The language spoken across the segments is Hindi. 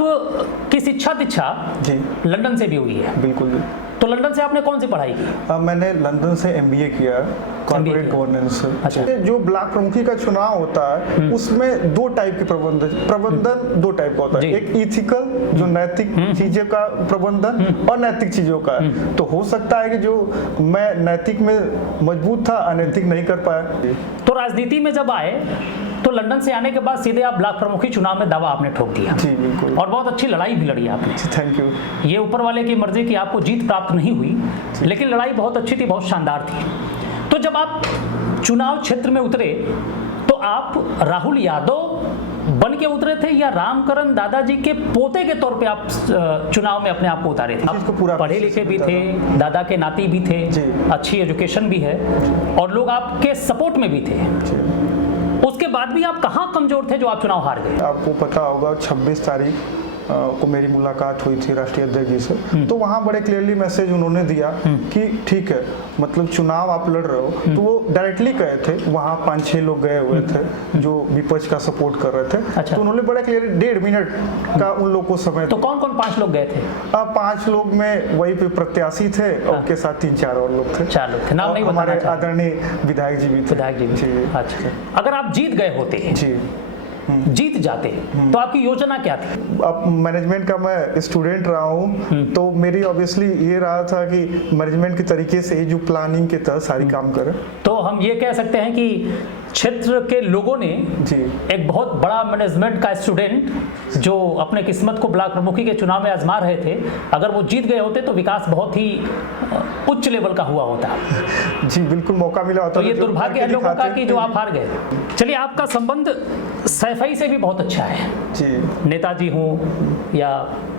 आप की शिक्षा दीक्षा जी लंदन से भी हुई है। बिल्कुल। तो लंदन से आपने कौन सी पढ़ाई की? मैंने लंदन से MBA किया, कॉर्पोरेट गवर्नेंस। अच्छा। जो ब्लॉक प्रमुखी का चुनाव होता है उसमें दो टाइप के प्रबंधन दो टाइप का होता है। एक इथिकल जो नैतिक चीजों का प्रबंधन और नैतिक चीजों का। तो हो सकता है कि जो मैं नैतिक में मजबूत था अनैतिक नहीं कर पाया। तो राजनीति में जब आए तो लंदन से आने के बाद सीधे आप ब्लॉक प्रमुखी चुनाव में दावा आपने ठोक दिया। जी बिल्कुल। और बहुत अच्छी लड़ाई भी लड़ी आपने। Thank you. ये ऊपर वाले की मर्जी की आपको जीत प्राप्त नहीं हुई, लेकिन लड़ाई बहुत अच्छी थी, बहुत शानदार थी। तो जब आप चुनाव क्षेत्र में उतरे तो आप राहुल यादव बन के उतरे थे या रामकरण दादाजी के पोते के तौर पे आप चुनाव में अपने आप को उतारे थे? आप पढ़े लिखे भी थे, दादा के नाती भी थे, अच्छी एजुकेशन भी है और लोग आपके सपोर्ट में भी थे। उसके बाद भी आप कहाँ कमजोर थे जो आप चुनाव हार गए? आपको पता होगा 26 तारीख को मेरी मुलाकात हुई थी राष्ट्रीय अध्यक्ष जी से। तो वहाँ बड़े क्लियरली मैसेज उन्होंने दिया कि ठीक है, मतलब चुनाव आप लड़ रहे हो। तो वो डायरेक्टली कहे थे, वहाँ 5-6 लोग गए हुए थे जो विपक्ष का सपोर्ट कर रहे थे। अच्छा। तो उन्होंने बड़े क्लियर 1.5 मिनट का उन लोग को समय। तो कौन कौन 5 लोग गए थे? 5 लोग में वही पे प्रत्याशी थे और उनके साथ 3-4 और लोग थे। 4 लोग थे, नाम नहीं हमारे बताना आदरणीय विधायक जी भी थे। विधायक जी भी। अच्छा। अगर आप जीत गए होते जी जीत जाते तो आपकी योजना क्या थी? अब मैनेजमेंट का मैं स्टूडेंट रहा हूँ तो मेरी ऑब्वियसली ये रहा था कि मैनेजमेंट के तरीके से जो प्लानिंग के तहत सारी काम करें। तो हम ये कह सकते हैं कि क्षेत्र के लोगों ने जी एक बहुत बड़ा मैनेजमेंट का स्टूडेंट जो अपने किस्मत को ब्लॉक प्रमुखी के चुनाव में आजमा रहे थे, अगर वो जीत गए होते तो विकास बहुत ही उच्च लेवल का हुआ होता। जी बिल्कुल, मौका मिला होता। तो ये दुर्भाग्य है लोगों का कि जो आप हार गए। चलिए, आपका संबंध सैफई से भी बहुत अच्छा है। जी। नेताजी हों या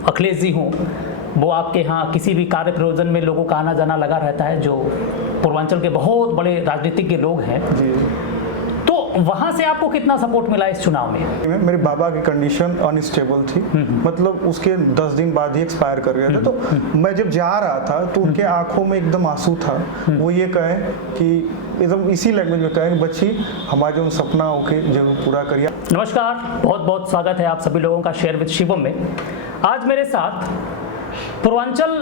अखिलेश जी हों, वो आपके यहाँ किसी भी कार्य प्रयोजन में लोगों का आना जाना लगा रहता है, जो पूर्वांचल के बहुत बड़े राजनीतिज्ञ लोग हैं। जी। तो वहां से आपको कितना सपोर्ट मिला इस चुनाव में? मेरे बाबा की कंडीशन अनस्टेबल थी, मतलब उसके 10 दिन बाद ही एक्सपायर कर गया था। तो मैं जब जा रहा था तो उनके आंखों में एकदम आंसू था। वो ये कहे कि एकदम इसी लैंग्वेज में कहे, बच्ची हमारा जो सपना होके जरूर पूरा करिए। नमस्कार, बहुत बहुत स्वागत है आप सभी लोगों का शेयर विद शिवम में। आज मेरे साथ पूर्वांचल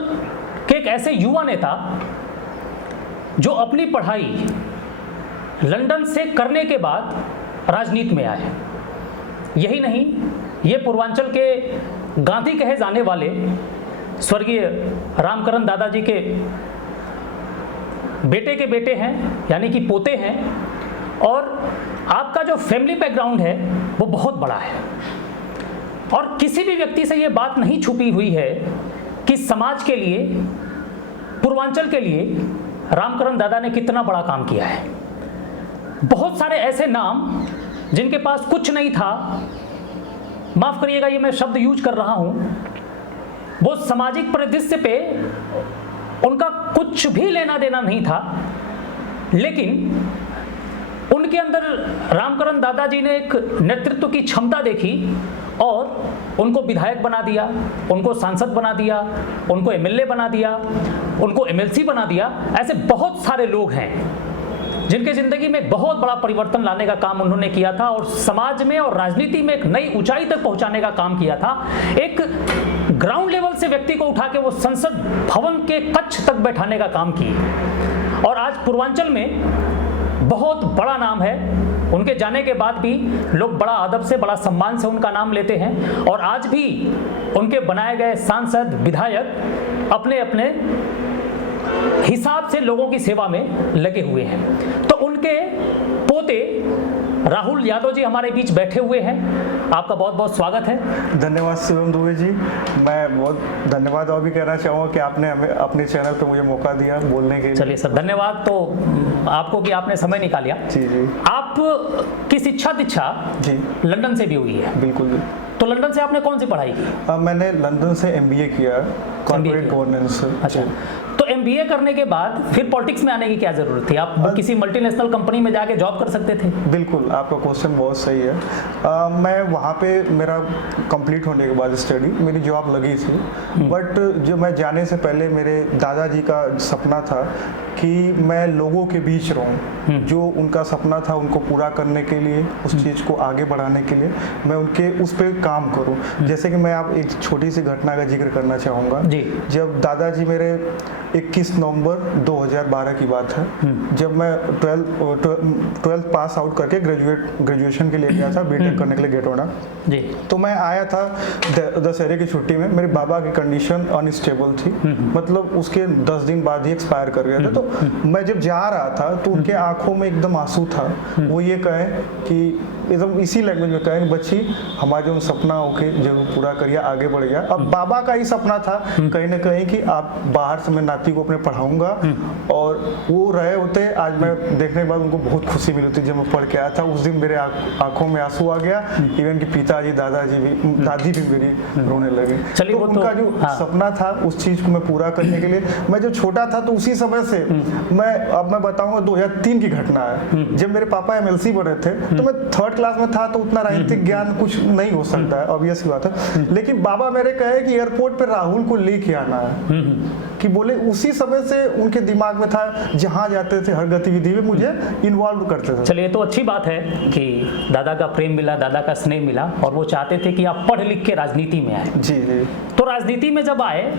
के एक ऐसे युवा नेता जो अपनी पढ़ाई लंदन से करने के बाद राजनीति में आए। यही नहीं, ये पूर्वांचल के गांधी कहे जाने वाले स्वर्गीय रामकरण दादाजी के बेटे के बेटे हैं, यानी कि पोते हैं। और आपका जो फैमिली बैकग्राउंड है वो बहुत बड़ा है और किसी भी व्यक्ति से ये बात नहीं छुपी हुई है कि समाज के लिए, पूर्वांचल के लिए रामकरण दादा ने कितना बड़ा काम किया है। बहुत सारे ऐसे नाम जिनके पास कुछ नहीं था, माफ करिएगा ये मैं शब्द यूज कर रहा हूं, वो सामाजिक परिदृश्य पे उनका कुछ भी लेना देना नहीं था, लेकिन उनके अंदर रामकरण दादाजी ने एक नेतृत्व की क्षमता देखी और उनको विधायक बना दिया, उनको सांसद बना दिया, उनको MLA बना दिया, उनको MLC बना दिया। ऐसे बहुत सारे लोग हैं जिनके जिंदगी में बहुत बड़ा परिवर्तन लाने का काम उन्होंने किया था और समाज में और राजनीति में एक नई ऊंचाई तक पहुंचाने का काम किया था। एक ग्राउंड लेवल से व्यक्ति को उठा के वो संसद भवन के कक्ष तक बैठाने का काम किए और आज पूर्वांचल में बहुत बड़ा नाम है। उनके जाने के बाद भी लोग बड़ा अदब से, बड़ा सम्मान से उनका नाम लेते हैं और आज भी उनके बनाए गए सांसद, विधायक अपने अपने हिसाब से लोगों की सेवा में लगे हुए हैं। तो उनके पोते राहुल यादव जी हमारे बीच बैठे हुए हैं। आपका बहुत बहुत स्वागत है। धन्यवाद शिवम दुबे जी। मैं बहुत धन्यवाद और भी कहना चाहूँगा कि आपने हमें अपने चैनल पे मुझे मौका दिया बोलने के लिए। चलिए सर, धन्यवाद तो आपको कि आपने समय निकाला। जी जी। आप की शिक्षा दीक्षा जी लंदन से भी हुई है? बिल्कुल। तो लंदन से आपने कौन सी पढ़ाई की? मैंने लंदन से MBA किया, कॉर्पोरेट गवर्नेंस। अच्छा, तो MBA करने के बाद फिर पॉलिटिक्स में आने की क्या जरूरत थी? आप किसी मल्टीनेशनल कंपनी में जाके जॉब कर सकते थे। बिल्कुल, आपका क्वेश्चन बहुत सही है। मैं वहाँ पे मेरा कंप्लीट होने के बाद स्टडी मेरी जॉब लगी थी, बट जो मैं जाने से पहले मेरे दादाजी का सपना था कि मैं लोगों के बीच रहूं, जो उनका सपना था उनको पूरा करने के लिए, उस चीज़ को आगे बढ़ाने के लिए मैं उनके उस पर काम करूं। जैसे कि मैं आप एक छोटी सी घटना का जिक्र करना चाहूँगा। जब दादाजी मेरे 21 नवंबर 2012 की बात है, जब मैं 12th पास आउट करके ग्रेजुएशन के लिए गया था, बीटेक करने के लिए गेटोड़ा, तो मैं आया था दशहरे की छुट्टी में। मेरे बाबा की कंडीशन अनस्टेबल थी, मतलब उसके 10 दिन बाद ही एक्सपायर कर गया था। तो मैं जब जा रहा था तो उनके आंखों में एकदम आंसू था। वो ये कहे कि एकदम इसी लैंग्वेज में कहे, बच्ची हमारा जो सपना होके जरूर पूरा करिए, आगे बढ़ गया। अब बाबा का ही सपना था कहीं ना कहीं कि आप बाहर से मैं नाती को अपने पढ़ाऊंगा, और वो रहे होते। आज मैं देखने के बाद उनको बहुत खुशी मिली थी जब मैं पढ़ के आया था। उस दिन मेरे आंखों में आंसू आ गया, इवन कि पिताजी दादी भी मेरी रोने लगे। तो उनका जो सपना था उस चीज को मैं पूरा करने के लिए, मैं जब छोटा था तो उसी समय से मैं बताऊंगा 2003 की घटना है। जब मेरे पापा MLC बने थे तो मैं 3rd क्लास में था, तो उतना राजनीतिक ज्ञान कुछ नहीं हो सकता है, ऑब्वियस बात है। लेकिन बाबा मेरे कहे कि एयरपोर्ट पे राहुल को लेके आना है, कि बोले उसी समय से उनके दिमाग में था, जहां जाते थे हर गतिविधि में मुझे इन्वॉल्व करते थे। चलिए, तो अच्छी बात है कि दादा का प्रेम मिला, दादा का स्नेह मिला, और वो चाहते थे कि आप पढ़ लिख के राजनीति में आए। जी जी। तो राजनीति में जब आए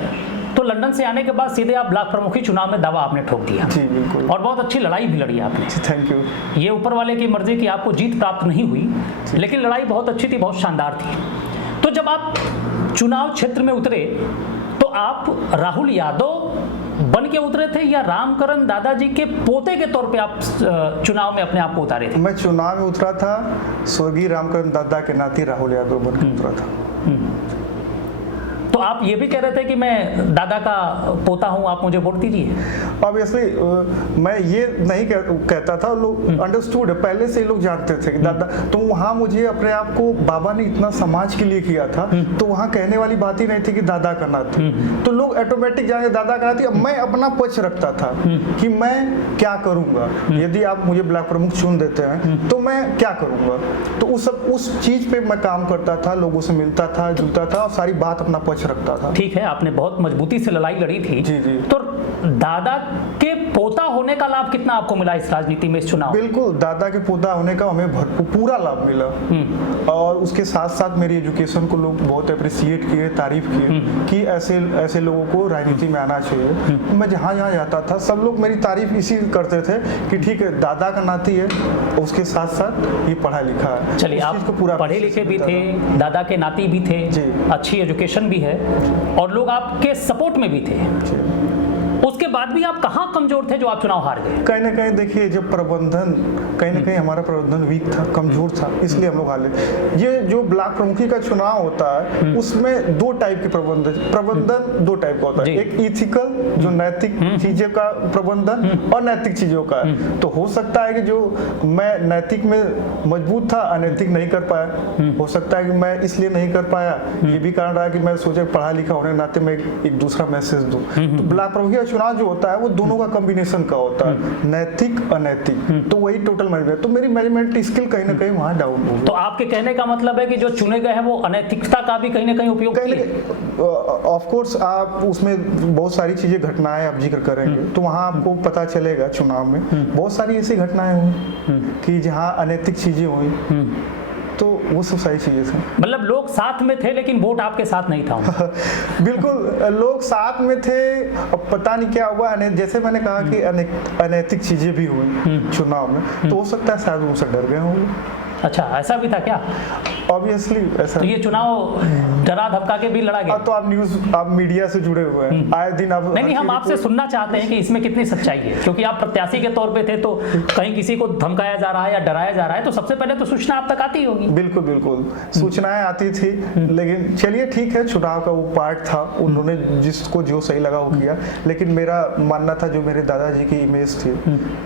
तो लंदन से आने के बाद सीधे आप ब्लॉक प्रमुखी चुनाव में दावा आपने ठोक दिया। जी बिल्कुल। और बहुत अच्छी लड़ाई भी लड़ी आपने। Thank you. ये ऊपर वाले की मर्जी कि आपको जीत प्राप्त नहीं हुई, लेकिन लड़ाई बहुत अच्छी थी, बहुत शानदार थी। तो जब आप चुनाव क्षेत्र में उतरे तो आप राहुल यादव बन के उतरे थे या रामकरण दादाजी के पोते के तौर पे आप चुनाव में अपने आप को उतारे थे? मैं चुनाव में उतरा था स्वर्गीय रामकरण दादा के नाती राहुल यादव बन के उतरा था। तो आप ये भी कह रहे थे कि मैं दादा का पोता हूं, आप मुझे वोट दीजिए? ऑब्वियसली मैं ये नहीं कहता था, लोग अंडरस्टूड है, पहले से ही लोग जानते थे कि दादा। तो वहाँ मुझे अपने आप को, बाबा ने इतना समाज के लिए किया था, तो वहाँ कहने वाली बात ही नहीं थी कि दादा का नाती। तो लोग ऑटोमेटिक जाने दादा का नाती। अब मैं अपना पक्ष रखता था कि मैं क्या करूँगा, यदि आप मुझे ब्लॉक प्रमुख चुन देते हैं तो मैं क्या करूँगा। तो उस चीज पे मैं काम करता था, लोगों से मिलता था, जुलता था, और सारी बात अपना पक्ष रखता था। ठीक है, आपने बहुत मजबूती से लड़ाई लड़ी थी। जी जी। तो दादा के पोता होने का लाभ कितना आपको मिला इस राजनीति में, इस चुनाव? बिल्कुल, दादा के पोता होने का हमें भरपूर पूरा लाभ मिला। और उसके साथ साथ मेरी एजुकेशन को लोग बहुत अप्रिशिएट किए, तारीफ किए कि ऐसे लोगों को राजनीति में आना चाहिए। मैं जहाँ जहाँ जाता था सब लोग मेरी तारीफ इसी करते थे कि ठीक है, दादा का नाती है, उसके साथ साथ ये पढ़ा लिखा है। चलिए, आप पढ़े लिखे भी थे, दादा के नाती भी थे, अच्छी एजुकेशन भी है, और लोग आपके सपोर्ट में भी थे। उसके बाद भी आप कहाँ कमजोर थे जो आप चुनाव हार गए? कहीं ना कहीं देखिए, जब प्रबंधन, कहीं ना कहीं हमारा प्रबंधन वीक था, कमजोर था, इसलिए हम लोग हारे। ये जो ब्लॉक प्रमुखी का चुनाव होता है उसमें 2 टाइप के प्रबंधन 2 टाइप का होता है। एक इथिकल, जो नैतिक चीजों का प्रबंधन, और नैतिक चीजों का। तो हो सकता है कि जो मैं नैतिक में मजबूत था, अनैतिक नहीं कर पाया। हो सकता है कि मैं इसलिए नहीं कर पाया, ये भी कारण रहा कि मैं सोचा पढ़ा लिखा होने के नाते मैं एक दूसरा मैसेज दूं। तो ब्लॉक प्रमुखी चुनाव जो होता है वो दोनों का कॉम्बिनेशन का होता है, नैतिक अनैतिक। तो वही टोटल मैनेजमेंट। तो मेरी मैनेजमेट स्किल कहीं ना कहीं वहाँ डाउन हो गई। तो आपके कहने का मतलब है कि जो चुने गए हैं वो अनैतिकता का भी कहीं ना कहीं उपयोग किए? ऑफ कोर्स, आप उसमें बहुत सारी चीजें, घटनाएं आप जिक्र करेंगे तो वहाँ आपको पता चलेगा चुनाव में बहुत सारी ऐसी घटनाएं हुई कि जहाँ अनैतिक चीजें हुई। तो वो सब सारी चीजें थी। मतलब लोग साथ में थे लेकिन वोट आपके साथ नहीं था? बिल्कुल, लोग साथ में थे। अब पता नहीं क्या हुआ, जैसे मैंने कहा कि अनैतिक चीजें भी हुई चुनाव में, तो हो सकता है शायद उनसे डर गए होंगे। अच्छा, ऐसा भी था क्या? ऑब्वियसली ऐसा। तो ये चुनाव डरा धमका के भी लड़ा गया? तो आप मीडिया से जुड़े हुए हैं, आए दिन आप। नहीं, हम आपसे सुनना चाहते हैं कि इसमें कितनी सच्चाई है, क्योंकि आप प्रत्याशी के तौर पे थे, तो कहीं किसी को धमकाया जा रहा है या डराया जा रहा है तो सबसे पहले तो सूचना आप तक आती होगी। बिल्कुल बिल्कुल, सूचनाएं आती थी, लेकिन चलिए ठीक है, चुनाव का वो पार्ट था, उन्होंने जिसको जो सही लगा वो किया। लेकिन मेरा मानना था, जो मेरे दादाजी की इमेज थी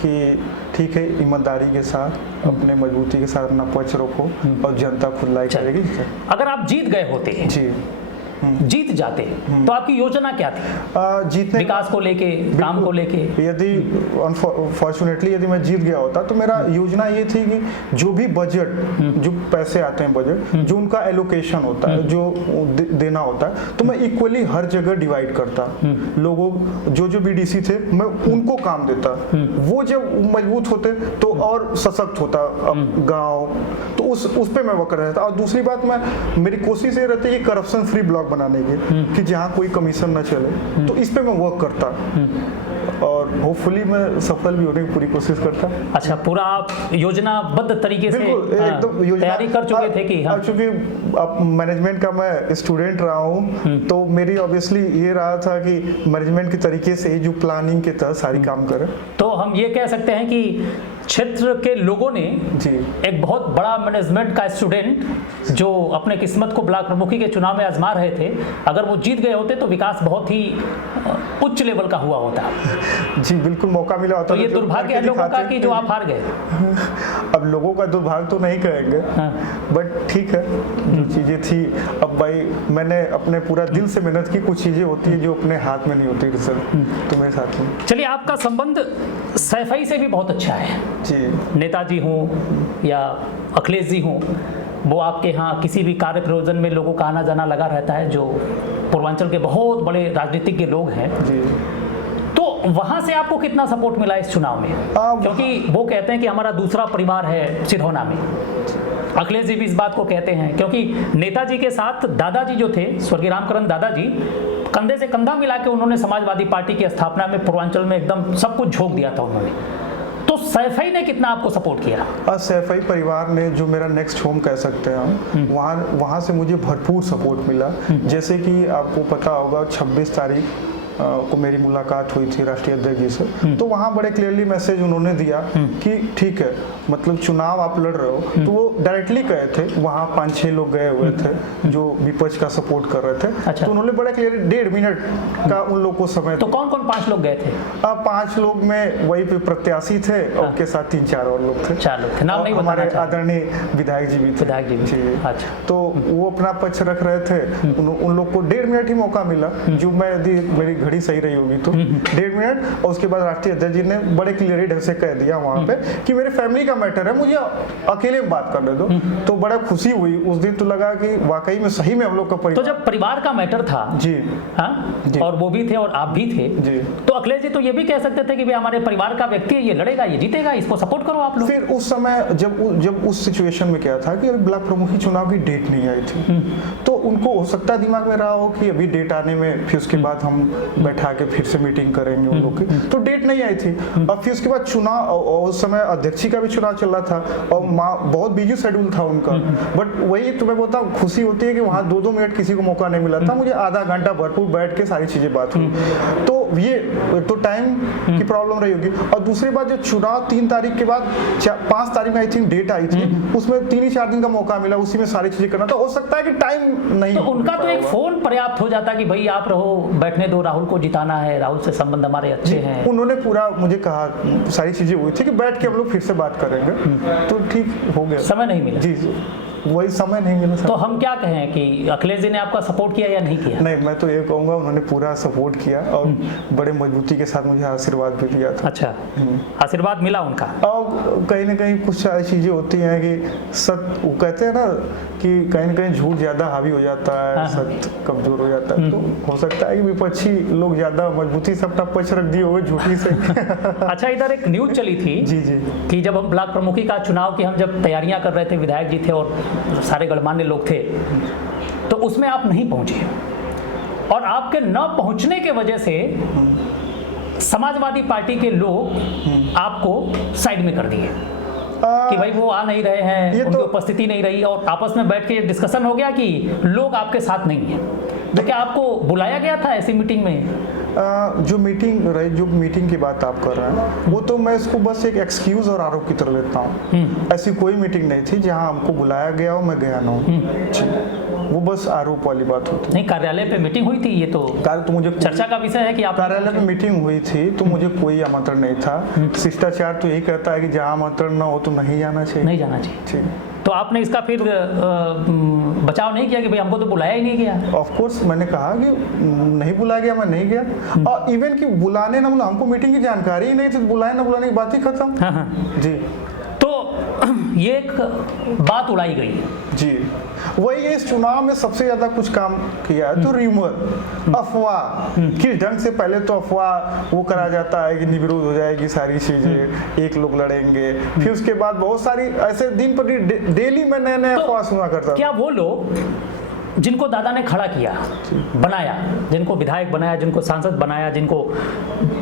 कि ठीक है, ईमानदारी के साथ, अपने मजबूती के साथ अपना पक्ष रखो और जनता खुद लाई करेगी। अगर आप जीत गए होते जी, जीत जाते तो आपकी योजना क्या थी जीतने विकास को लेके, काम को लेके? यदि अनफॉर्चुनेटली यदि मैं जीत गया होता तो मेरा योजना ये थी कि जो भी बजट, जो पैसे आते हैं बजट, जो उनका एलोकेशन होता है, जो देना होता है, तो मैं इक्वली हर जगह डिवाइड करता। लोगों जो बीडीसी थे मैं उनको काम देता। वो जब मजबूत होते तो और सशक्त होता गांव, तो उस पे मैं वर्क कर रहा था। और दूसरी बात, मेरी कोशिश ये रहती है कि करप्शन फ्री ब्लॉक बनाने की, कि जहाँ कोई कमीशन न चले, तो इस पे मैं वर्क करता और होपफुली मैं सफल भी होने की पूरी कोशिश करता। अच्छा, पूरा आप योजनाबद्ध तरीके से एकदम तैयारी कर चुके थे कि हाँ? चूंकि अब मैनेजमेंट का मैं स्टूडेंट रहा हूँ, तो मेरी ऑब्वियसली ये रहा था कि मैनेजमेंट के तरीके से जो प्लानिंग के तहत सारी काम करें। तो हम ये कह सकते हैं कि क्षेत्र के लोगों ने जी एक बहुत बड़ा मैनेजमेंट का स्टूडेंट जो अपने किस्मत को ब्लॉक प्रमुखी के चुनाव में आजमा रहे थे, अगर वो जीत गए होते तो विकास बहुत ही उच्च लेवल का हुआ होता। जी बिल्कुल, मौका मिला होता। तो ये दुर्भाग्य है लोगों का कि जो आप हार गए। अब लोगों का दुर्भाग्य तो नहीं कहेंगे, बट ठीक है, जो चीजें थी। अब भाई मैंने अपने पूरा दिल से मेहनत की, कुछ चीजें होती है जो अपने हाथ में नहीं होती रिजल्ट, तो मेरे साथ में। चलिए, आपका संबंध सैफई से भी बहुत अच्छा है जी। नेताजी हों या अखिलेश जी हों, वो आपके यहाँ किसी भी कार्य प्रयोजन में लोगों का आना जाना लगा रहता है, जो पूर्वांचल के बहुत बड़े राजनीतिज्ञ लोग हैं जी। तो वहाँ से आपको कितना सपोर्ट मिला इस चुनाव में? क्योंकि वो कहते हैं कि हमारा दूसरा परिवार है सिधौना में। अखिलेश जी भी इस बात को कहते हैं, क्योंकि नेताजी के साथ दादाजी जो थे, स्वर्गीय रामकरण दादाजी, कंधे से कंधा मिला के उन्होंने समाजवादी पार्टी की स्थापना में पूर्वांचल में एकदम सब कुछ झोंक दिया था उन्होंने। तो सैफई ने कितना आपको सपोर्ट किया? सैफई परिवार ने, जो मेरा नेक्स्ट होम कह सकते हैं हम, वहाँ से मुझे भरपूर सपोर्ट मिला। जैसे कि आपको पता होगा 26 तारीख को मेरी मुलाकात हुई थी राष्ट्रीय अध्यक्ष जी से, तो वहाँ बड़े क्लियरली मैसेज उन्होंने दिया कि ठीक है, मतलब चुनाव आप लड़ रहे हो। तो वो डायरेक्टली कहे थे, वहाँ 5-6 लोग गए हुए थे जो विपक्ष का सपोर्ट कर रहे थे। अच्छा। तो उन्होंने बड़ा क्लियर 1.5 मिनट का उन लोग को समय। तो कौन कौन 5 लोग गए थे? 5 लोग में वही पे प्रत्याशी थे और उनके साथ 3-4 और लोग थे। 4 लोग थे, नाम नहीं हमारे आदरणीय विधायक जी भी थे। विधायक जी भी। अच्छा। तो वो अपना पक्ष रख रहे थे। उन लोग को 1.5 मिनट ही मौका मिला, जो मैं यदि मेरी घड़ी सही रही होगी तो 1.5 मिनट। और उसके बाद राष्ट्रीय अध्यक्ष जी ने बड़े क्लियरली ढंग से कह दिया वहाँ पे कि मेरे फैमिली का मैटर है, मुझे अकेले में बात करने दो। तो बड़ा खुशी हुई उस दिन, तो लगा कि वाकई में सही में हम लोग का परिवार। तो जब परिवार का मैटर था जी, हाँ, जी। और वो भी थे और आप भी थे जी, तो अखिलेश जी तो ये भी कह सकते थे कि भाई हमारे परिवार का व्यक्ति है, ये लड़ेगा, ये जीतेगा, इसको सपोर्ट करो आप लोग। फिर उस समय जब उस सिचुएशन में क्या था कि ब्लॉक प्रमुखी चुनाव की डेट नहीं आई थी, तो उनको हो सकता है दिमाग में रहा हो कि अभी डेट आने में, फिर उसके बाद हम बैठा के फिर से मीटिंग करेंगे उन लोग की। तो डेट नहीं आई थी। और फिर उसके बाद चुनाव, उस समय अध्यक्ष का भी चुनाव चल रहा था और बहुत बिजी शेड्यूल था उनका। बट वही तुम्हें बोलता हूँ, खुशी होती है कि वहाँ 2-2 मिनट किसी को मौका नहीं मिला था, मुझे आधा घंटा भरपूर बैठ के सारी चीजें बात हुई। तो ये तो टाइम की प्रॉब्लम रही होगी। और दूसरी बात, जो चुनाव 3 तारीख के बाद 5 तारीख में आई थिंक डेट आई थी, उसमें 3-4 दिन का मौका मिला, उसी में सारी चीजें करना। तो हो सकता है कि टाइम नहीं, तो उनका तो एक फोन पर्याप्त हो जाता कि भाई आप रहो, बैठने दो, राहुल को जिताना है, राहुल से संबंध हमारे अच्छे हैं। उन्होंने पूरा मुझे कहा, सारी चीजें हुई थी कि बैठ के हम लोग फिर से बात करेंगे। तो ठीक हो गया। समय नहीं मिला जी, वही समय नहीं मिला। तो हम क्या कहें कि अखिलेश जी ने आपका सपोर्ट किया या नहीं किया? नहीं, मैं तो ये कहूँगा उन्होंने पूरा सपोर्ट किया और बड़े मजबूती के साथ मुझे आशीर्वाद भी दिया था। अच्छा, आशीर्वाद मिला उनका। और कहीं ना कहीं कुछ चीजें होती हैं कि वो कहते हैं ना कि कहीं ना कहीं झूठ ज्यादा हावी हो जाता है, सत्य कमजोर हो जाता है। तो हो सकता है कि विपक्षी लोग ज्यादा मजबूती से अपना पक्ष रख दिए हुए झूठी से। अच्छा, इधर एक न्यूज चली थी जी जी, कि जब हम ब्लॉक प्रमुखी का चुनाव की हम जब तैयारियां कर रहे थे, विधायक जी थे और सारे गणमान्य लोग थे, तो उसमें आप नहीं पहुंचे और आपके न पहुंचने के वजह से समाजवादी पार्टी के लोग आपको साइड में कर दिए कि भाई वो आ नहीं रहे हैं, उनकी उपस्थिति नहीं रही और आपस में बैठ के डिस्कशन हो गया कि लोग आपके साथ नहीं हैं। तो क्या आपको बुलाया गया था ऐसी मीटिंग में? जो मीटिंग की बात आप कर रहे हैं, वो तो मैं इसको बस एक एक्सक्यूज और आरोप की तरह लेता हूँ। ऐसी कोई मीटिंग नहीं थी जहाँ हमको बुलाया गया हो, मैं गया ना हूँ। वो बस आरोप वाली बात होती। नहीं, कार्यालय पे मीटिंग हुई थी, ये तो मुझे चर्चा का विषय है कि आप कार्यालय में मीटिंग हुई थी, तो मुझे कोई आमंत्रण नहीं था। शिष्टाचार तो यही कहता है कि जहाँ आमंत्रण ना हो तो नहीं जाना चाहिए। नहीं जाना चाहिए। ठीक। तो आपने इसका फिर बचाव नहीं किया कि भाई हमको तो बुलाया ही नहीं गया? ऑफ कोर्स मैंने कहा कि नहीं बुलाया गया, मैं नहीं गया। और इवन कि बुलाने ना, मतलब हमको मीटिंग की जानकारी ही नहीं थी, बुलाए ना बुलाने की बात ही खत्म। हाँ हाँ जी। तो ये एक बात उड़ाई गई जी, वही इस चुनाव में सबसे ज्यादा कुछ काम किया है तो र्यूमर, अफवाह। किस ढंग से पहले तो अफवाह वो करा जाता है कि निर्विरोध हो जाएगी सारी चीजें, एक लोग लड़ेंगे, फिर उसके बाद बहुत सारी ऐसे दिन पर डेली में नए नए अफवाह सुना करता था। क्या वो लोग जिनको दादा ने खड़ा किया, बनाया, जिनको विधायक बनाया, जिनको सांसद बनाया, जिनको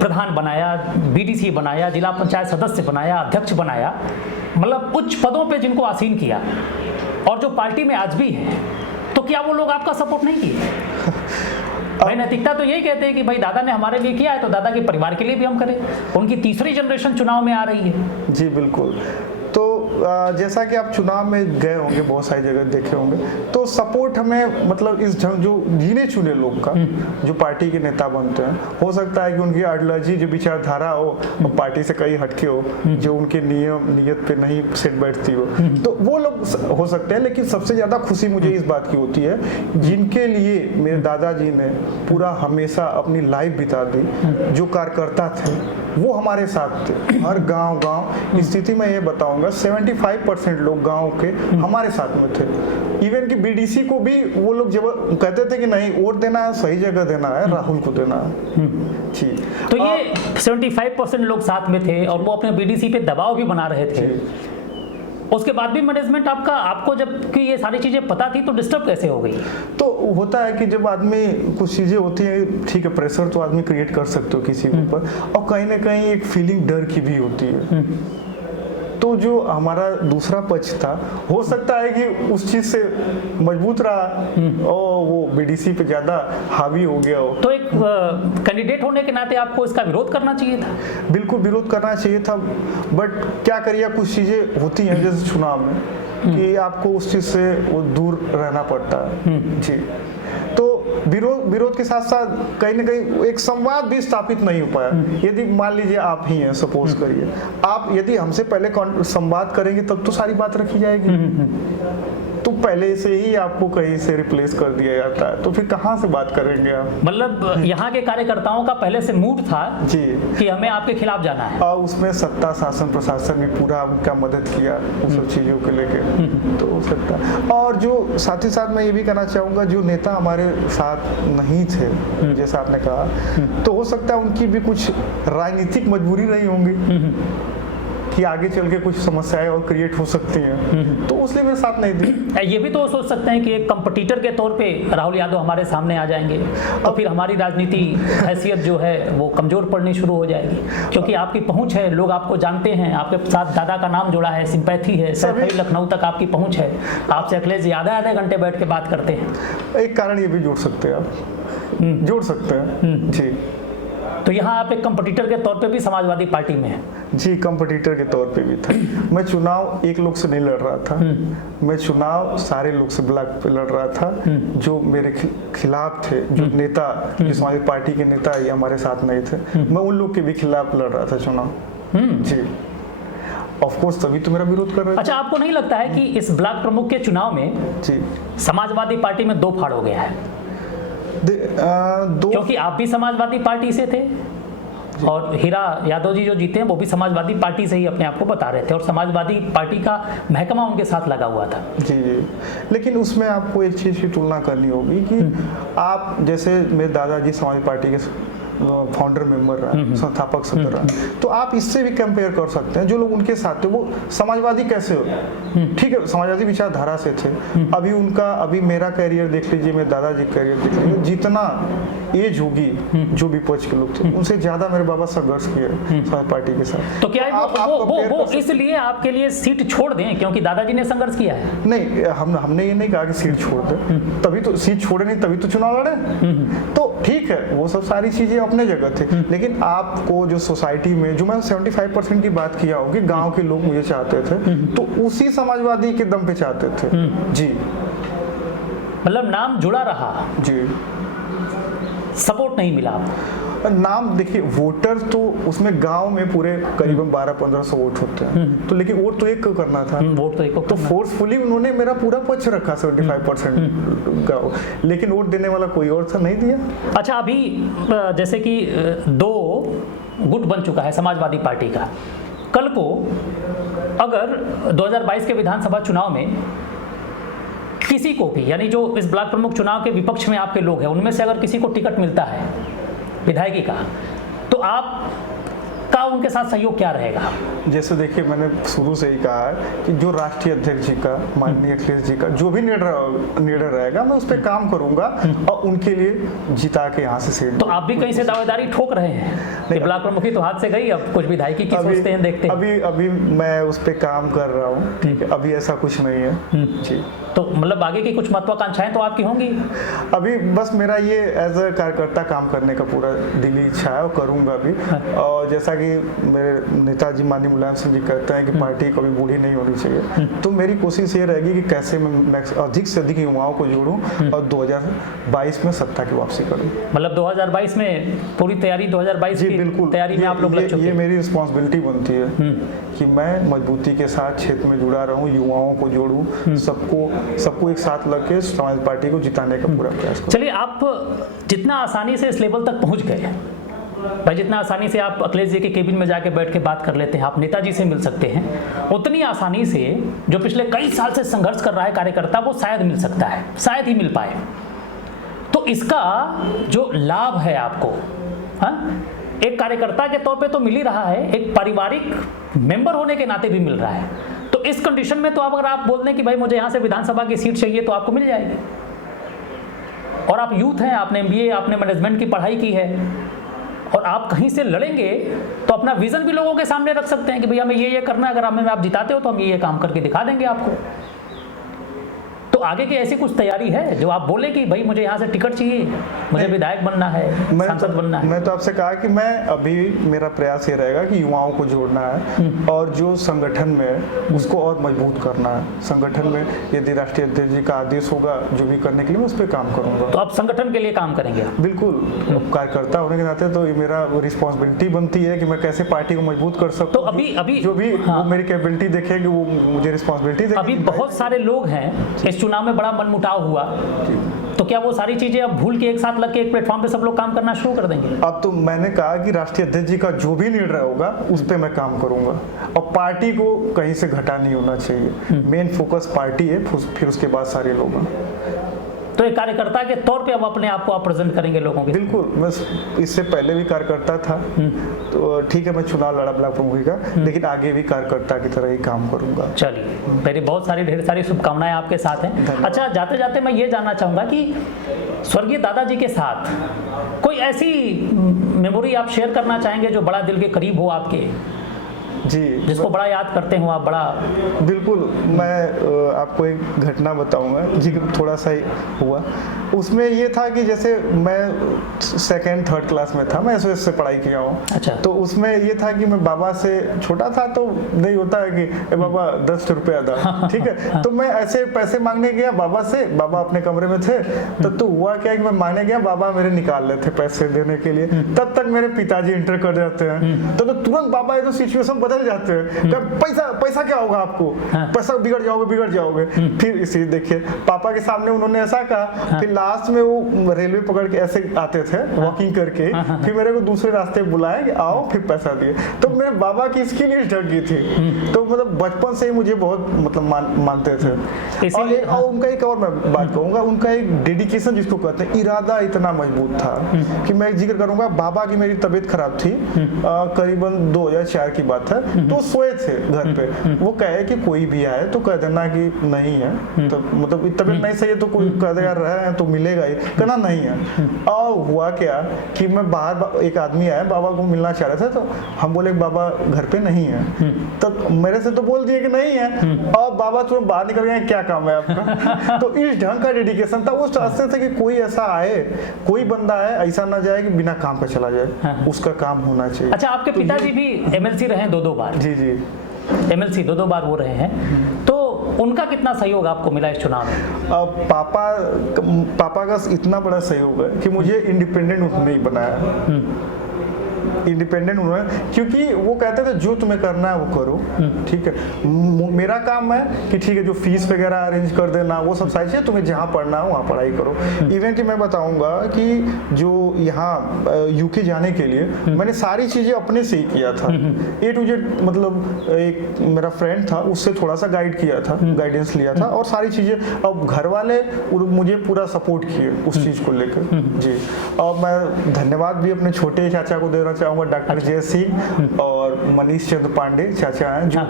प्रधान बनाया, बीडीसी बनाया, जिला पंचायत सदस्य बनाया, अध्यक्ष बनाया, मतलब उच्च पदों पे जिनको आसीन किया और जो पार्टी में आज भी है, तो क्या वो लोग आपका सपोर्ट नहीं किए? भाई नैतिकता तो यही कहते हैं कि भाई दादा ने हमारे लिए किया है तो दादा के परिवार के लिए भी हम करें। उनकी तीसरी जनरेशन चुनाव में आ रही है। जी बिल्कुल। तो जैसा कि आप चुनाव में गए होंगे, बहुत सारी जगह देखे होंगे, तो सपोर्ट हमें मतलब इस ढंग जो गिने चुने लोग का जो पार्टी के नेता बनते हैं, हो सकता है कि उनकी आइडियोलॉजी जो विचारधारा हो वो पार्टी से कहीं हटके हो, जो उनके नियम नियत पे नहीं सेट बैठती हो, तो वो लोग हो सकते हैं। लेकिन सबसे ज़्यादा खुशी मुझे इस बात की होती है जिनके लिए मेरे दादाजी ने पूरा हमेशा अपनी लाइफ बिता दी, जो कार्यकर्ता थे वो हमारे साथ थे हर गांव स्थिति में। ये बताऊंगा 75% लोग गांव के हमारे साथ में थे। इवन कि बीडीसी को भी वो लोग जब कहते थे कि नहीं वोट देना है, सही जगह देना है, राहुल को देना है। जी। तो ये 75% लोग साथ में थे और वो अपने बीडीसी पे दबाव भी बना रहे थे। उसके बाद भी मैनेजमेंट आपको जबकि ये सारी चीजें पता थी तो डिस्टर्ब कैसे हो गई? तो होता है कि जब आदमी कुछ चीजें होती हैं, ठीक है, प्रेशर तो आदमी क्रिएट कर सकते हो किसी के ऊपर, और कहीं ना कहीं एक फीलिंग डर की भी होती है। तो जो हमारा दूसरा पक्ष था, हो सकता है कि उस चीज से मजबूत रहा और वो बीडीसी पे ज्यादा हावी हो गया हो। तो एक कैंडिडेट होने के नाते आपको इसका विरोध करना चाहिए था? बिल्कुल विरोध करना चाहिए था, बट क्या करिए, कुछ चीजें होती हैं जैसे चुनाव में कि आपको उस चीज से वो दूर रहना पड़ता है। जी। तो विरोध के साथ साथ कहीं ना कहीं एक संवाद भी स्थापित नहीं हो पाया। यदि मान लीजिए आप ही हैं, सपोज करिए, आप यदि हमसे पहले संवाद करेंगे तब तो सारी बात रखी जाएगी। तो पहले से ही आपको कहीं से रिप्लेस कर दिया जाता है, तो फिर कहाँ से बात करेंगे आप? मतलब यहाँ के कार्यकर्ताओं का पहले से मूड था जी कि हमें आपके खिलाफ जाना है, और उसमें सत्ता शासन प्रशासन ने पूरा उनका मदद किया उस सब चीजों को लेके, तो हो सकता है। और जो साथ ही साथ मैं ये भी कहना चाहूँगा, जो नेता हमारे साथ नहीं थे जैसा आपने कहा, तो हो सकता है उनकी भी कुछ राजनीतिक मजबूरी रही होंगी कि आगे चल के कुछ समस्याएं और क्रिएट हो सकती हैं, तो उसने मेरे साथ नहीं दी। ये भी तो सोच सकते हैं कि एक कंपटीटर के तौर पे राहुल यादव हमारे सामने आ जाएंगे तो फिर हमारी राजनीति हैसियत जो है वो कमजोर पड़नी शुरू हो जाएगी, क्योंकि आपकी पहुंच है, लोग आपको जानते हैं, आपके साथ दादा का नाम जुड़ा है, सिंपैथी है, सभी लखनऊ तक आपकी पहुंच है, आपसे अखिलेश जी आधे घंटे बैठ के बात करते हैं। एक कारण ये भी जोड़ सकते हैं आप, जोड़ सकते हैं जी। तो यहाँ आप एक कंपटीटर के तौर पे भी समाजवादी पार्टी में हैं? जी, कंपटीटर के तौर पे भी था। मैं चुनाव एक लोग से नहीं लड़ रहा था, मैं चुनाव सारे लोग से ब्लॉक पे लड़ रहा था जो मेरे खिलाफ थे, जो नेता, जो समाजवादी पार्टी के नेता ये हमारे साथ नहीं थे, मैं उन लोग के भी खिलाफ लड़ रहा था चुनाव। जी, ऑफ कोर्स तभी तो मेरा विरोध कर रहे थे। अच्छा, आपको नहीं लगता है कि इस ब्लॉक प्रमुख के चुनाव में जी समाजवादी पार्टी में दो फाड़ हो गया है? क्योंकि आप भी समाजवादी पार्टी से थे और हीरा यादव जी जो जीते हैं वो भी समाजवादी पार्टी से ही अपने आप को बता रहे थे और समाजवादी पार्टी का महकमा उनके साथ लगा हुआ था। जी जी, लेकिन उसमें आपको एक चीज़ की तुलना करनी होगी कि आप जैसे मेरे दादाजी समाजवादी पार्टी के फाउंडर मेंबर रहा, संस्थापक सदस्य रहा, तो आप इससे भी कंपेयर कर सकते हैं जो लोग उनके साथ थे वो समाजवादी कैसे हो, ठीक है, समाजवादी विचारधारा से थे। अभी मेरा कैरियर देख लीजिए, मेरे दादाजी कैरियर देख लीजिए, जितना एज होगी जो विपक्ष के लोग थे उनसे ज्यादा मेरे बाबा संघर्ष किए समाज पार्टी के साथ। तो क्या वो इसलिए आपके लिए सीट छोड़ दें क्योंकि दादाजी ने संघर्ष किया है? नहीं, हमने ये नहीं कहा कि सीट छोड़ दे, तभी तो सीट छोड़े नहीं तभी तो चुनाव लड़े, तो ठीक है, वो सब सारी चीजें अपने जगह थे। लेकिन आपको जो सोसाइटी में, जो मैं 75% की बात किया हूँ कि गांव के लोग मुझे चाहते थे, तो उसी समाजवादी के दम पे चाहते थे। जी, मतलब नाम जुड़ा रहा, जी, सपोर्ट नहीं मिला। नाम देखिए, वोटर तो उसमें गांव में पूरे करीबन 1200-1500 वोट होते हैं, तो लेकिन वोट तो एक को करना था, वोट तो एक को तो फोर्सफुली उन्होंने मेरा पूरा पक्ष रखा 75% का, लेकिन वोट देने वाला कोई और था, नहीं दिया। अच्छा, अभी जैसे कि 2 गुट बन चुका है समाजवादी पार्टी का। कल को अगर 2022 के विधानसभा चुनाव में किसी को भी, यानी जो इस ब्लॉक प्रमुख चुनाव के विपक्ष में आपके लोग हैं, उनमें से अगर किसी को टिकट मिलता है विधायकी का, तो आप का उनके साथ सहयोग क्या रहेगा? जैसे देखिए, मैंने शुरू से ही कहा है कि जो राष्ट्रीय अध्यक्ष जी का, माननीय अखिलेश जी का जो भी निर्णय रहेगा, मैं उस पर काम करूंगा और उनके लिए जिता के यहाँ से सीट। तो आप भी कहीं से दावेदारी ठोक रहे हैं कि ब्लॉक प्रमुखी तो हाथ से गई, अब कुछ विधायकी की सोचते हैं, देखते हैं। अभी मैं उस पर काम कर रहा हूँ, ठीक है, अभी ऐसा कुछ नहीं है जी। तो मतलब आगे की कुछ महत्वाकांक्षाएं तो आपकी होंगी? अभी बस मेरा ये एज अ कार्यकर्ता काम करने का पूरा दिली इच्छा है और करूंगा भी। और जैसा कि मेरे नेताजी माननीय मुलायम सिंह जी कहते हैं कि पार्टी कभी बूढ़ी नहीं होनी चाहिए, तो मेरी कोशिश ये रहेगी कि कैसे मैं अधिक से अधिक युवाओं को जोड़ूं और 2022 में सत्ता की वापसी करूं। मतलब 2022 में पूरी तैयारी, 2022 की बिल्कुल तैयारी में आप लोग लग चुके हैं। ये मेरी रिस्पॉन्सिबिलिटी बनती है कि मैं मजबूती के साथ क्षेत्र में जुड़ा रहूं, युवाओं को जोड़ूं, सबको एक साथ लग के समाज पार्टी को जिताने का पूरा प्रयास करूं। चलिए, आप जितना आसानी से इस लेवल तक पहुंच गए भाई, जितना आसानी से आप अखिलेश जी के केबिन में जाके बैठ के बात कर लेते हैं, आप नेताजी से मिल सकते हैं, उतनी आसानी से जो पिछले कई साल से संघर्ष कर रहा है कार्यकर्ता, वो शायद मिल सकता है, शायद ही मिल पाए। तो इसका जो लाभ है आपको, हाँ, एक कार्यकर्ता के तौर पे तो मिल ही रहा है, एक पारिवारिक मेंबर होने के नाते भी मिल रहा है। तो इस कंडीशन में तो आप अगर आप बोल दें कि भाई मुझे यहाँ से विधानसभा की सीट चाहिए, तो आपको मिल जाएगी। और आप यूथ हैं, आपने MBA, आपने मैनेजमेंट की पढ़ाई की है, और आप कहीं से लड़ेंगे तो अपना विजन भी लोगों के सामने रख सकते हैं कि भैया हमें ये करना है, अगर हमें आप जिताते हो तो हम ये काम करके दिखा देंगे आपको। तो आगे की ऐसी कुछ तैयारी है जो आप बोले कि भाई मुझे यहाँ से टिकट चाहिए, मुझे विधायक बनना है, सांसद बनना है? मैं तो आपसे कहा कि मैं अभी मेरा प्रयास ये रहेगा कि युवाओं को जोड़ना है और जो संगठन में है उसको और मजबूत करना है। संगठन में यदि राष्ट्रीय अध्यक्ष जी का आदेश होगा जो भी करने के लिए, मैं उस पर काम करूंगा। तो आप संगठन के लिए काम करेंगे? बिल्कुल, कार्यकर्ता होने के नाते तो ये मेरा रिस्पॉन्सिबिलिटी बनती है कि मैं कैसे पार्टी को मजबूत कर सकूं। तो अभी जो भी वो मेरी कैपेबिलिटी देखेगी, वो मुझे रिस्पॉन्सिबिलिटी देगी। अभी बहुत सारे लोग हैं, इस चुनाव में बड़ा मनमुटाव हुआ, तो क्या वो सारी चीजें अब भूल के एक साथ लग के एक प्लेटफॉर्म पे सब लोग काम करना शुरू कर देंगे? अब तो मैंने कहा कि राष्ट्रीय अध्यक्ष जी का जो भी निर्णय होगा उस पे मैं काम करूंगा और पार्टी को कहीं से घटा नहीं होना चाहिए। मेन फोकस पार्टी है, फिर उसके बाद सारे लोग हैं। तो एक कार्यकर्ता के तौर पे अब अपने आप को आप प्रेजेंट करेंगे लोगों के? बिल्कुल, मैं इससे पहले भी कार्यकर्ता था, तो ठीक है मैं चुनाव लड़ा ब्लॉक प्रमुखी का, लेकिन आगे भी कार्यकर्ता की तरह ही काम करूंगा। चलिए, मेरी बहुत सारी ढेर सारी शुभकामनाएं आपके साथ हैं। अच्छा, जाते जाते मैं ये जानना चाहूँगा कि स्वर्गीय दादाजी के साथ कोई ऐसी मेमोरी आप शेयर करना चाहेंगे जो बड़ा दिल के करीब हो आपके, जी, जिसको बड़ा याद करते हो आप? बड़ा बिल्कुल, मैं आपको एक घटना बताऊंगा जी, थोड़ा सा ही हुआ। उसमें ये था कि जैसे मैं 2nd 3rd क्लास में था, मैं SOS से पढ़ाई किया हूँ। अच्छा। तो उसमें ये था कि मैं बाबा से, छोटा था तो नहीं होता है कि बाबा 10 रुपया दा, ठीक है, तो मैं ऐसे पैसे मांगने गया बाबा से, बाबा अपने कमरे में थे, तो हुआ क्या कि मैं मांगने गया, बाबा मेरे निकाल लेते पैसे देने के लिए, तब तक मेरे पिताजी इंटर कर जाते हैं, तो तुरंत बाबा ये तो सिचुएशन बदल जाते हैं, पैसा क्या होगा आपको, पैसा बिगड़ जाओगे। फिर इसी देखिए पापा के सामने उन्होंने ऐसा कहा, फिर लास्ट में वो रेलवे पकड़ के ऐसे आते थे वॉकिंग करके, फिर मेरे को दूसरे रास्ते बुलाए कि आओ, फिर पैसा दिए। तो मेरे बाबा की इसके लिए ढक गई थी, तो मतलब बचपन से ही मुझे बहुत मतलब मानते थे। और उनका एक और मैं बात कहूंगा, उनका एक डेडिकेशन जिसको कहते हैं, इरादा इतना मजबूत था कि मैं जिक्र करूंगा, बाबा की मेरी तबीयत खराब थी, करीबन 2004 की बात है, तो सोए थे घर पे, वो कहे कि कोई भी आए तो कह देना कि नहीं है, तो मतलब तबीयत नहीं सही है तो कोई कह देगा रहे हैं तो मिलेगा ही, कहना नहीं है। और हुआ क्या कि मैं बाहर, एक आदमी आया, बाबा को मिलना चाह रहे थे, तो हम बोले बाबा घर पे नहीं है, तब मेरे से तो बोल दिए कि नहीं है, और बाबा तुरंत बाहर निकल गए, क्या काम है आपका? तो इस ढंग का डेडिकेशन था, वो चाहते थे कि कोई ऐसा आए, कोई बंदा आए, ऐसा ना जाए कि बिना काम का चला जाए, उसका काम होना चाहिए। अच्छा, आपके पिताजी भी MLC रहे 2 बार? जी, MLC 2 बार वो रहे हैं, तो उनका कितना सहयोग आपको मिला इस चुनाव में? पापा का इतना बड़ा सहयोग है कि मुझे इंडिपेंडेंट उन्होंने ही बनाया। इंडिपेंडेंट उन्होंने, क्योंकि वो कहते थे जो तुम्हें करना है वो करो, ठीक है। मेरा काम है कि ठीक है जो फीस वगैरह अरेंज कर देना, वो सब सारी चीज़ें, तुम्हें जहाँ पढ़ना है वहाँ पढ़ाई करो। इवन कि मैं बताऊंगा कि जो यहाँ यूके जाने के लिए मैंने सारी चीज़ें अपने से ही किया था, A to Z। मतलब एक मेरा फ्रेंड था, उससे थोड़ा सा गाइड किया था, गाइडेंस लिया था, और सारी चीज़ें। अब घर वाले मुझे पूरा सपोर्ट किए उस चीज़ को लेकर जी। और मैं धन्यवाद भी अपने छोटे चाचा को देना चाहूँगा, डॉक्टर जय सिंह और मनीष चंद्र पांडे चाचा हैं, जो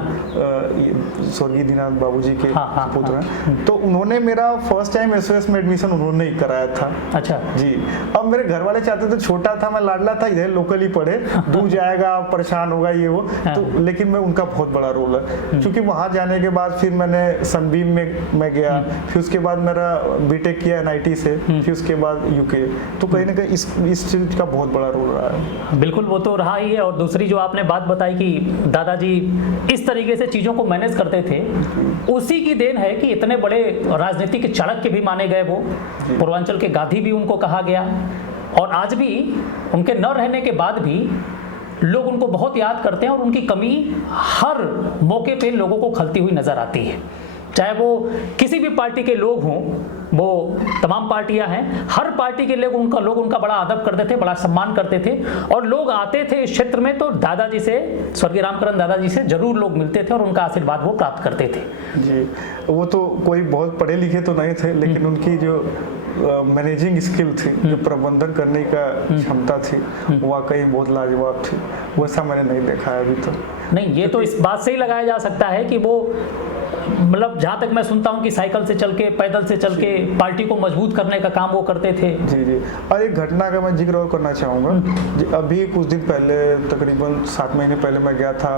स्वर्गीय दीनानाथ बाबूजी के पुत्र हैं। तो उन्होंने मेरा फर्स्ट टाइम SOS में एडमिशन उन्होंने ही कराया था। अच्छा जी। अब मेरे घर वाले चाहते थे, छोटा था मैं, लाडला था, इधर लोकल ही पढ़े, दूर जाएगा परेशान होगा ये वो, तो लेकिन मैं उनका बहुत बड़ा रोल है, क्योंकि वहाँ जाने के बाद फिर मैंने सनबीम में मैं गया, फिर उसके बाद मेरा बीटेक किया NIT से, फिर उसके बाद यूके। तो कहीं ना कहीं इस चीज का बहुत बड़ा रोल रहा है। बिल्कुल, वो तो रहा ही है। और दूसरी जो आपने बात बताई कि दादाजी इस तरीके से चीज़ों को मैनेज करते थे, उसी की देन है कि इतने बड़े राजनीतिक चाणक्य भी माने गए वो, पूर्वांचल के गांधी भी उनको कहा गया। और आज भी उनके न रहने के बाद भी लोग उनको बहुत याद करते हैं, और उनकी कमी हर मौके पे लोगों को खलती हुई नज़र आती है। चाहे वो किसी भी पार्टी के लोग हों, वो तमाम पार्टियां हैं, हर पार्टी के लोग उनका बड़ा अदब करते थे, बड़ा सम्मान करते थे। और लोग आते थे इस क्षेत्र में तो दादाजी से, स्वर्गीय रामकरण दादाजी से जरूर लोग मिलते थे और उनका आशीर्वाद वो प्राप्त करते थे। जी, वो तो कोई बहुत पढ़े लिखे तो नहीं थे, लेकिन उनकी जो मैनेजिंग स्किल थी, जो प्रबंधन करने का क्षमता थी, वाकई बहुत लाजवाब थी। वैसा मैंने नहीं देखा है अभी तक। नहीं, ये तो इस बात से ही लगाया जा सकता है कि वो, मतलब जहाँ तक मैं सुनता हूँ कि साइकिल से चल के, पैदल से चल के पार्टी को मजबूत करने का काम वो करते थे। जी जी। और एक घटना का मैं जिक्र और करना चाहूँगा। अभी कुछ दिन पहले, तकरीबन 7 महीने पहले मैं गया था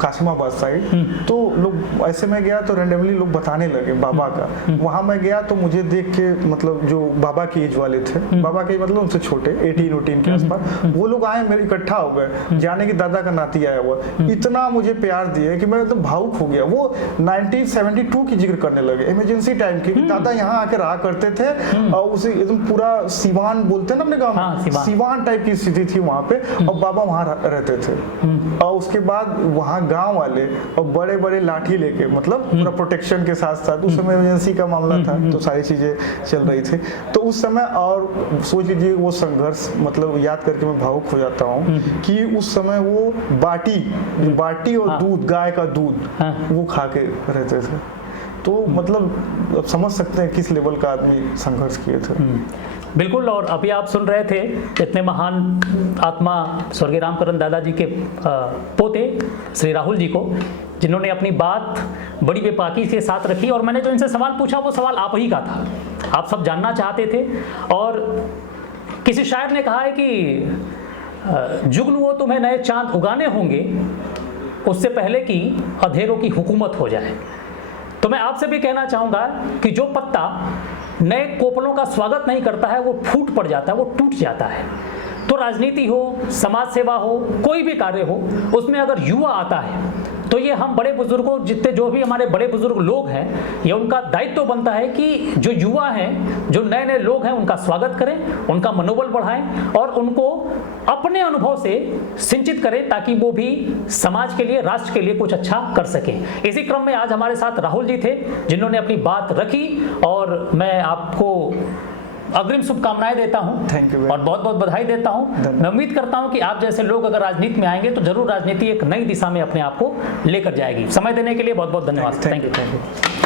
कासिमाबाद साइड, तो लोग ऐसे में गया तो रेंडमली लोग बताने लगे बाबा का। वहाँ मैं गया तो मुझे देख के, मतलब जो बाबा की एज वाले थे, बाबा के मतलब उनसे छोटे 18 के आसपास, वो लोग आए, मेरे इकट्ठा हो गए, जाने की दादा का नाती आया हुआ, इतना मुझे प्यार दिए कि मैं एकदम भावुक हो गया। वो 1972 की जिक्र करने लगे, इमरजेंसी टाइम की, दादा यहाँ आके रहा करते थे, और उसे एकदम पूरा सिवान बोलते हैं ना अपने गाँव में, सिवान टाइप की स्थिति थी वहाँ पे, और बाबा वहाँ रहते थे। और उसके बाद वहाँ गांव वाले और बड़े बड़े लाठी लेके, मतलब पूरा प्रोटेक्शन के साथ साथ, उस समय इमरजेंसी का मामला था तो सारी चीजें चल रही थी तो उस समय। और सोच लीजिए वो संघर्ष, मतलब याद करके मैं भावुक हो जाता हूँ कि उस समय वो बाटी और दूध, गाय का दूध, वो खा के रहते थे। तो मतलब समझ सकते हैं किस लेवल का आदमी संघर्ष किए थे। बिल्कुल। और अभी आप सुन रहे थे इतने महान आत्मा स्वर्गीय रामकरण दादाजी के पोते श्री राहुल जी को, जिन्होंने अपनी बात बड़ी बेबाकी से साथ रखी। और मैंने जो इनसे सवाल पूछा वो सवाल आप ही का था, आप सब जानना चाहते थे। और किसी शायर ने कहा है कि जुगनुओं तुम्हें नए चांद उगाने होंगे उससे पहले कि अंधेरों की हुकूमत हो जाए। तो मैं आपसे भी कहना चाहूँगा कि जो पत्ता नए कोपलों का स्वागत नहीं करता है वो फूट पड़ जाता है, वो टूट जाता है। तो राजनीति हो, समाज सेवा हो, कोई भी कार्य हो, उसमें अगर युवा आता है तो ये हम बड़े बुजुर्गों, जितने जो भी हमारे बड़े बुजुर्ग लोग हैं, ये उनका दायित्व बनता है कि जो युवा हैं, जो नए नए लोग हैं, उनका स्वागत करें, उनका मनोबल बढ़ाएं और उनको अपने अनुभव से सिंचित करें ताकि वो भी समाज के लिए, राष्ट्र के लिए कुछ अच्छा कर सकें। इसी क्रम में आज हमारे साथ राहुल जी थे, जिन्होंने अपनी बात रखी और मैं आपको अग्रिम शुभकामनाएं देता हूं। थैंक यू और बहुत बहुत बधाई देता हूं। मैं उम्मीद करता हूं कि आप जैसे लोग अगर राजनीति में आएंगे तो जरूर राजनीति एक नई दिशा में अपने आप को लेकर जाएगी। समय देने के लिए बहुत बहुत धन्यवाद। Thank you.